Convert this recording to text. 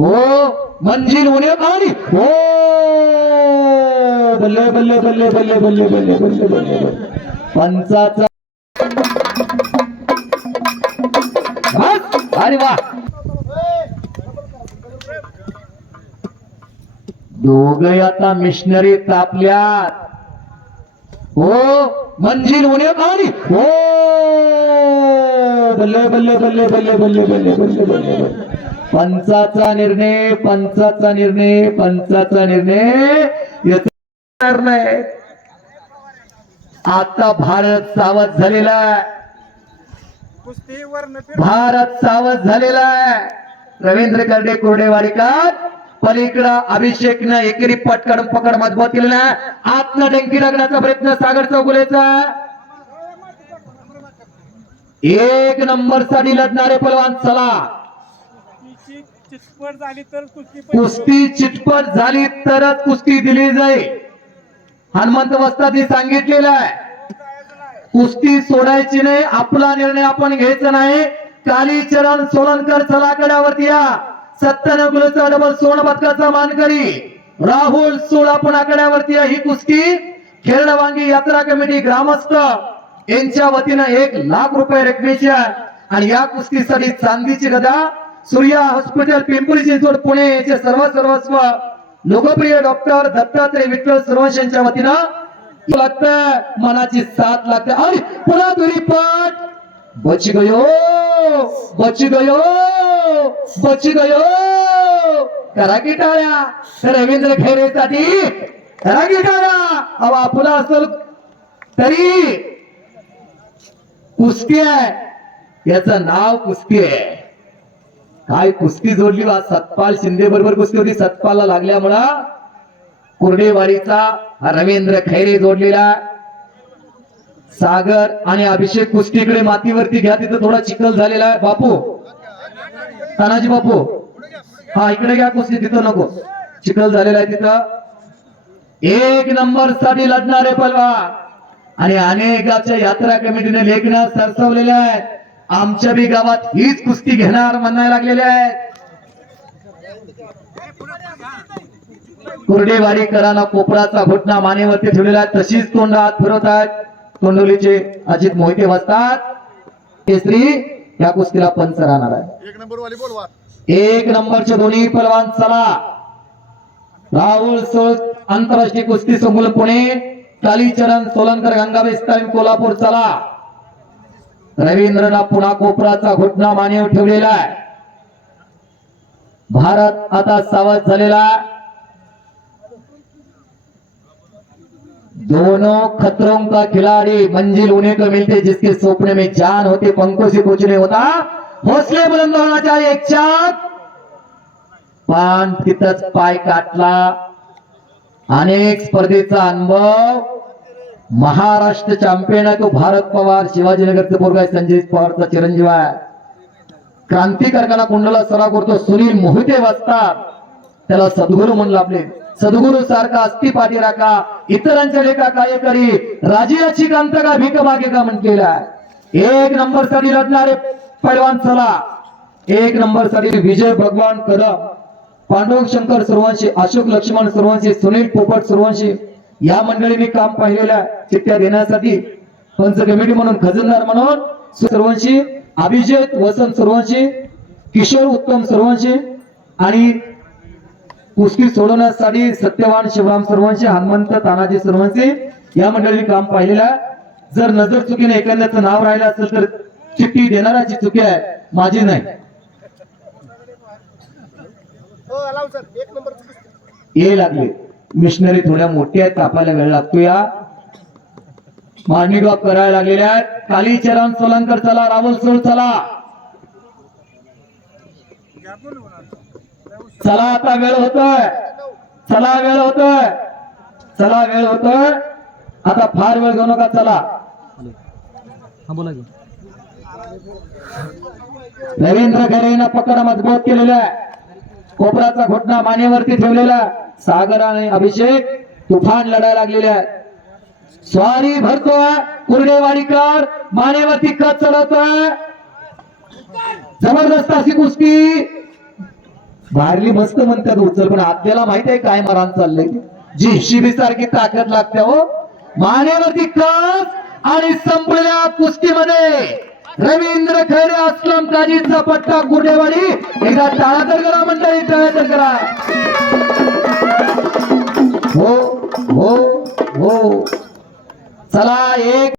ओ मंजिल उणे आणि ओ बल्ले बल्ले बल्ले बल्ले बल्ले बल्ले बल्ले बल्ले पंचाचा बस. अरे वा दोघे आता मिशनरी तापल्यात ओ मंजिल उणे आणि ओ बल्ले बल्ले बल्ले बल्ले बल्ले बल्ले बल्ले बल्ले बल्ले पंचाचा निर्णय पंचाचा निर्णय पंचाचा निर्णय. नाही आता भारत सावध झालेला आहे. भारत सावध झालेला आहे. रवींद्र कर्डे कोरडेवाडीकर पलीकडं अभिषेकनं एकेरी पटकड पकड मजबूत केलेला आतनं डंकी लागण्याचा प्रयत्न सागर चौगुलेचा. एक नंबरसाठी लढणारे पलवान चला चितपट झाली तर कुस्ती कुस्ती चिटपट झाली तरच कुस्ती दिली जाईल. हनुमंत वस्तादी सांगितलेलं आहे. कुस्ती सोडायची नाही आपला निर्णय आपण घ्यायचा नाही. कालीचरण सोलनकर चलाकड्यावरती या. सत्त्याण्णव किलोचा डबल सोन पदकाचा मानकरी. राहुल सोळ आपण आकड्यावरती या ही कुस्ती. खेरडवांगी यात्रा कमिटी ग्रामस्थ यांच्या वतीनं एक लाख रुपये रकमेच्या आणि या कुस्तीसाठी चांदीची गदा सूर्या हॉस्पिटल पिंपरी चिंचवड पुणे याचे सर्व सर्वस्व लोकप्रिय डॉक्टर दत्तात्रय विठ्ठल सर्वश यांच्या वतीनं लागत मनाची साथ लागते अरे पुन्हा दुरी पाठ. बच गयो बच गयो बच गयो. करा की टाळ्या रवींद्र खैरेसाठी करा की टाळ्या अहो आपला असल तरी. कुस्ती आहे. याचं नाव कुस्ती आहे. काय कुस्ती जोडली बा? सतपाल शिंदे बरोबर कुस्ती होती. सतपालला लागल्यामुळं कुर्डेवारीचा रवींद्र खैरे जोडलेला. सागर आणि अभिषेक कुस्तीकडे मातीवरती घ्या. तिथं थोडा चिखल झालेला आहे. बापू. तानाजी बापू. हा इकडे घ्या कुस्ती. तिथं नको. चिखल झालेला आहे तिथं. एक नंबरसाठी लढणारे पलवा आणि अनेकाच्या यात्रा कमिटीने लेखना सरसवलेल्या आहेत. आमच्या बी गावात हीच कुस्ती घेणार म्हणायला लागलेले आहेत कुर्डेवाडीकरांना कोपराचा घोटणा मानेवरती ठेवलेला आहे. तशीच तोंड हात फिरवत आहेत. तोंडोलीचे अजित मोहिते बसतात. केसरी या कुस्तीला पंच राहणार आहे. एक नंबर एक नंबरचे दोन्ही पलवान चला. राहुल सोळ आंतरराष्ट्रीय कुस्ती संकुल पुणे. कालीचरण सोलनकर गंगाबाई कोल्हापूर चला. रवींद्रना पुन्हा कोपराचा घुटना मानेवर ठेवलेला आहे. भारत आता सावध झालेला दोनों खतरों का खिलाड़ी मंजिल उन्हें को मिलते जिसके सपने में जान होते पंखों से कुछ नहीं होता. हौसले बुलंद होना चाहिए एक चाक पान तिथंच पाय काटला. अनेक स्पर्धेचा अनुभव. महाराष्ट्र चॅम्पियन आहे तो भारत पवार शिवाजीनगरचे पोरगा संजय पवारचा चिरंजीव आहे. क्रांतिकारकाला कुंडला सराव करतो सुनील मोहिते वाचतात त्याला सद्गुरू म्हणलं आपले. सद्गुरू सारखा अस्थि पाठी राखा इतरांच्या लेखा काय करी राजियाची कांत का भीक मागे का म्हटलेला आहे. एक नंबरसाठी लढणारे पैलवान चला. एक नंबरसाठी विजय भगवान कदम. पांडव शंकर सुरवंशी अशोक लक्ष्मण सर्वांशी सुनील पोपट सुरवंशी या मंडळींनी काम पाहिलेल्या चिठ्ठ्या देण्यासाठी पंच कमिटी म्हणून खजिनदार म्हणून सुरवंशी अभिजित वसंत सुरवंशी किशोर उत्तम सुरवंशी आणि कुस्ती सोडवण्यासाठी सत्यवान शिवराम सुरवंशी हनुमंत तानाजी सुरवंशी या मंडळींनी काम पाहिलेलं आहे. जर नजर चुकीने एखाद्याचं नाव राहिलं असेल तर चिठ्ठी देणाऱ्याची चुकी आहे माझी नाही. हो ये लागले. मिशनरी थोड्या मोठ्या आहेत तापायला वेळ लागतो या मांडणी ड्रॉप करायला लागलेल्या आहेत. कालीचरण सोलंकर चला. राहुल सोळ चला. चला आता वेळ होतोय. चला वेळ होतोय. चला वेळ होतोय. आता फार वेळ घेऊ नका चला. रवींद्र खरेनं पकड मजबूत केलेला आहे. कोपराचा घोटणा मानेवरती ठेवलेला सागराने अभिषेक तुफान लढायला लागलेले आहे. स्वारी भरतोय कुर्डेवाडीकर मानेवरती कच चढवतोय. जबरदस्त अशी कुस्ती. बाहेरली मस्त म्हणतात उचल पण आपल्याला माहीत आहे काय मरान चाललंय जी शिबी सारखी ताकद लागते हो. मानेवरती कच आणि संपलेल्या कुस्तीमध्ये रवींद्र खैरे असलम काजीचा पट्टा गुर्डेवाडी एकदा टाळा तर करा म्हणता टाळा तर करा. हो हो. चला एक